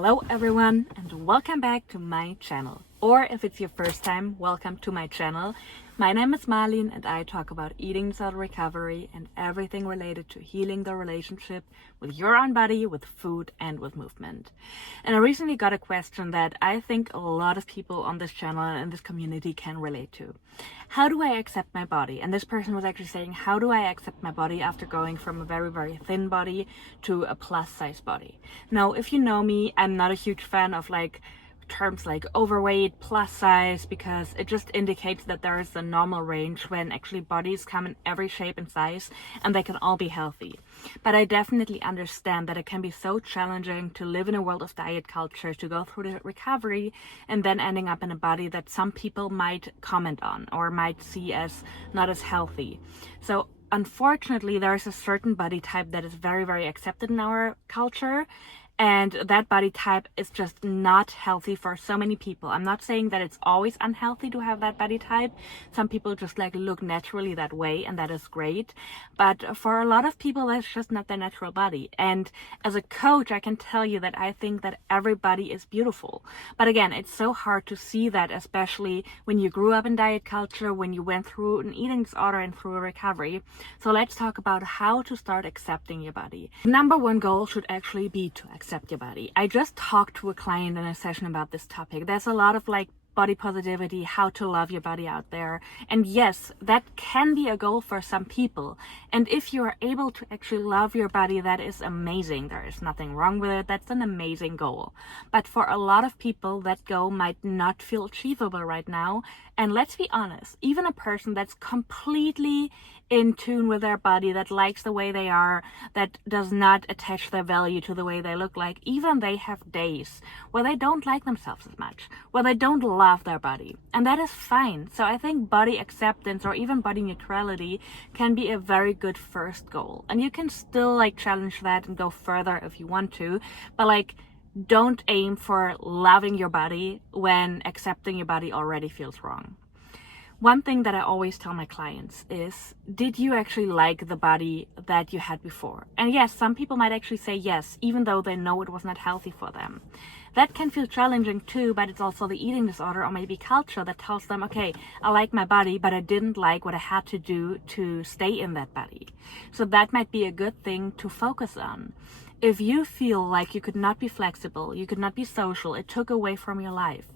Hello everyone and welcome back to my channel. Or if it's your first time, welcome to my channel. My name is Marlene and I talk about eating disorder recovery and everything related to healing the relationship with your own body, with food and with movement. And I recently got a question that I think a lot of people on this channel and in this community can relate to. How do I accept my body? And this person was actually saying, how do I accept my body after going from a very, very thin body to a plus size body? Now, if you know me, I'm not a huge fan of terms like overweight, plus size, because it just indicates that there is a normal range when actually bodies come in every shape and size and they can all be healthy. But I definitely understand that it can be so challenging to live in a world of diet culture, to go through the recovery and then ending up in a body that some people might comment on or might see as not as healthy. So unfortunately, there is a certain body type that is very, very accepted in our culture. And that body type is just not healthy for so many people. I'm not saying that it's always unhealthy to have that body type. Some people just look naturally that way, and that is great. But for a lot of people, that's just not their natural body. And as a coach, I can tell you that I think that every body is beautiful. But again, it's so hard to see that, especially when you grew up in diet culture, when you went through an eating disorder and through a recovery. So let's talk about how to start accepting your body. Number one goal should actually be to accept your body. I just talked to a client in a session about this topic. There's a lot of body positivity, how to love your body out there. And yes, that can be a goal for some people. And if you are able to actually love your body, that is amazing. There is nothing wrong with it. That's an amazing goal. But for a lot of people, that goal might not feel achievable right now. And let's be honest, even a person that's completely in tune with their body, that likes the way they are, that does not attach their value to the way they look like, even they have days where they don't like themselves as much, where they don't love their body. And that is fine. So I think body acceptance or even body neutrality can be a very good first goal. And you can still challenge that and go further if you want to, but don't aim for loving your body when accepting your body already feels wrong. One thing that I always tell my clients is, did you actually like the body that you had before? And yes, some people might actually say yes, even though they know it was not healthy for them. That can feel challenging too, but it's also the eating disorder or maybe culture that tells them, okay, I like my body, but I didn't like what I had to do to stay in that body. So that might be a good thing to focus on. If you feel like you could not be flexible, you could not be social, it took away from your life,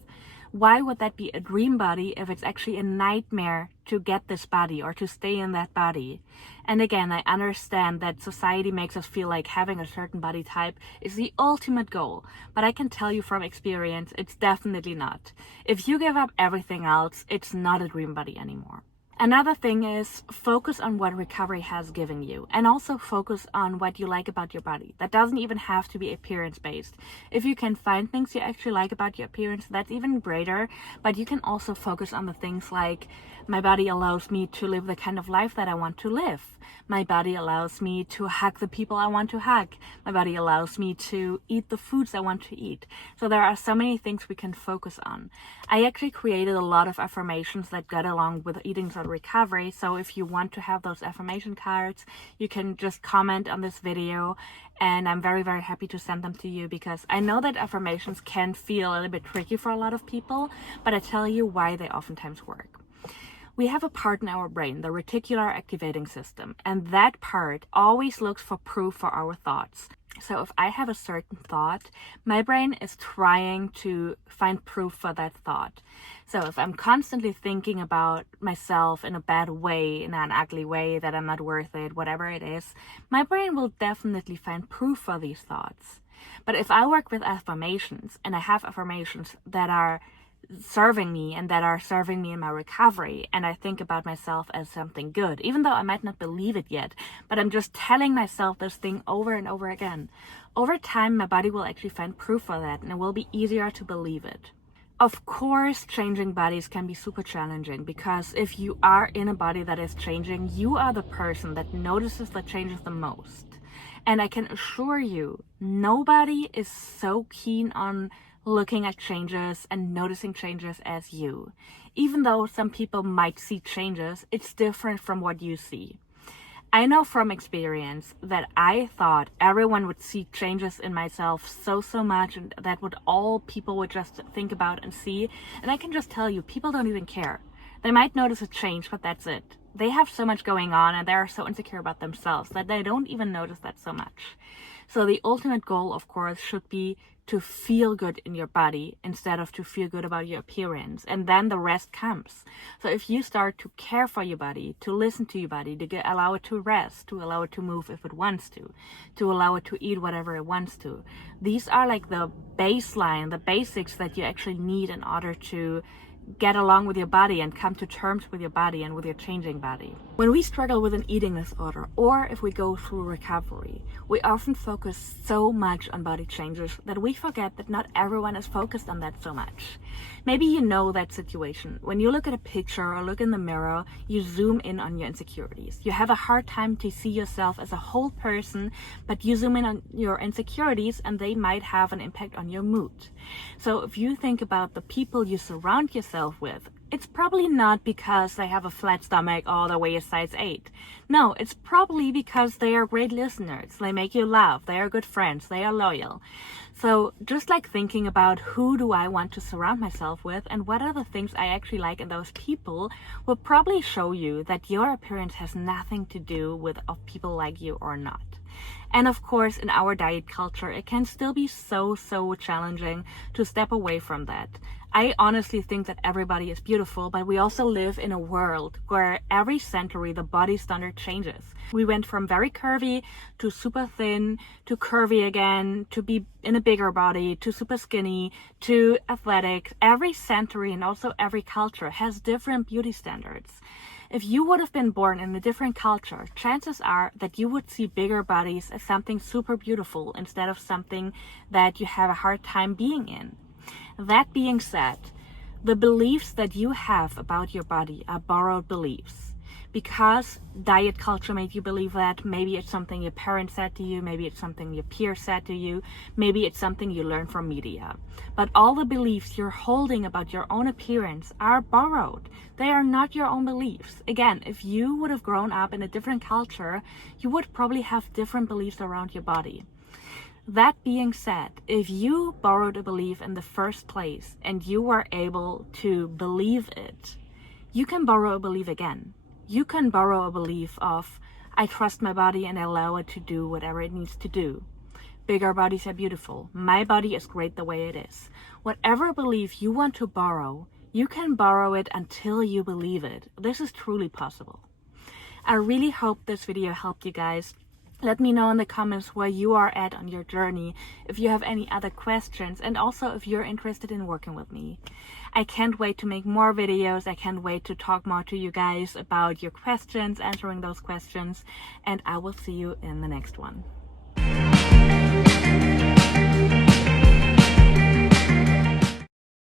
why would that be a dream body if it's actually a nightmare to get this body or to stay in that body? And again, I understand that society makes us feel like having a certain body type is the ultimate goal, but I can tell you from experience, it's definitely not. If you give up everything else, it's not a dream body anymore. Another thing is focus on what recovery has given you, and also focus on what you like about your body. That doesn't even have to be appearance based. If you can find things you actually like about your appearance, that's even greater, but you can also focus on the things like, my body allows me to live the kind of life that I want to live. My body allows me to hug the people I want to hug. My body allows me to eat the foods I want to eat. So there are so many things we can focus on. I actually created a lot of affirmations that got along with eating disorder recovery. So if you want to have those affirmation cards, you can just comment on this video and I'm very, very happy to send them to you, because I know that affirmations can feel a little bit tricky for a lot of people, but I tell you why they oftentimes work. We have a part in our brain, the reticular activating system, and that part always looks for proof for our thoughts. So if I have a certain thought, my brain is trying to find proof for that thought. So if I'm constantly thinking about myself in a bad way, in an ugly way, that I'm not worth it, whatever it is, my brain will definitely find proof for these thoughts. But if I work with affirmations, and I have affirmations that are serving me and that are serving me in my recovery, and I think about myself as something good, even though I might not believe it yet, but I'm just telling myself this thing over and over again. Over time, my body will actually find proof for that, and it will be easier to believe it. Of course, changing bodies can be super challenging, because if you are in a body that is changing, you are the person that notices the changes the most. And I can assure you, nobody is so keen on looking at changes and noticing changes as you. Even though some people might see changes, it's different from what you see. I know from experience that I thought everyone would see changes in myself so much, and that would all people would just think about and see. And I can just tell you, people don't even care. They might notice a change, but that's it. They have so much going on and they're so insecure about themselves that they don't even notice that so much. So the ultimate goal, of course, should be to feel good in your body instead of to feel good about your appearance. And then the rest comes. So if you start to care for your body, to listen to your body, to allow it to rest, to allow it to move if it wants to allow it to eat whatever it wants to. These are like the baseline, the basics that you actually need in order to get along with your body and come to terms with your body and with your changing body. When we struggle with an eating disorder, or if we go through recovery, we often focus so much on body changes that we forget that not everyone is focused on that so much. Maybe you know that situation. When you look at a picture or look in the mirror, you zoom in on your insecurities. You have a hard time to see yourself as a whole person, but you zoom in on your insecurities and they might have an impact on your mood. So if you think about the people you surround yourself with, it's probably not because they have a flat stomach or they weigh a size 8. No, it's probably because they are great listeners. They make you laugh. They are good friends. They are loyal. So just like thinking about who do I want to surround myself with and what are the things I actually like in those people will probably show you that your appearance has nothing to do with if people like you or not. And of course, in our diet culture, it can still be so challenging to step away from that. I honestly think that everybody is beautiful, but we also live in a world where every century the body standard changes. We went from very curvy to super thin to curvy again, to be in a bigger body, to super skinny, to athletic. Every century and also every culture has different beauty standards. If you would have been born in a different culture, chances are that you would see bigger bodies as something super beautiful instead of something that you have a hard time being in. That being said, the beliefs that you have about your body are borrowed beliefs. Because diet culture made you believe that, maybe it's something your parents said to you, maybe it's something your peers said to you, maybe it's something you learned from media. But all the beliefs you're holding about your own appearance are borrowed. They are not your own beliefs. Again, if you would have grown up in a different culture, you would probably have different beliefs around your body. That being said, if you borrowed a belief in the first place and you were able to believe it, you can borrow a belief again. You can borrow a belief of, I trust my body and I allow it to do whatever it needs to do. Bigger bodies are beautiful. My body is great the way it is. Whatever belief you want to borrow, you can borrow it until you believe it. This is truly possible. I really hope this video helped you guys. Let me know in the comments where you are at on your journey, if you have any other questions, and also if you're interested in working with me. I can't wait to make more videos. I can't wait to talk more to you guys about your questions, answering those questions, and I will see you in the next one.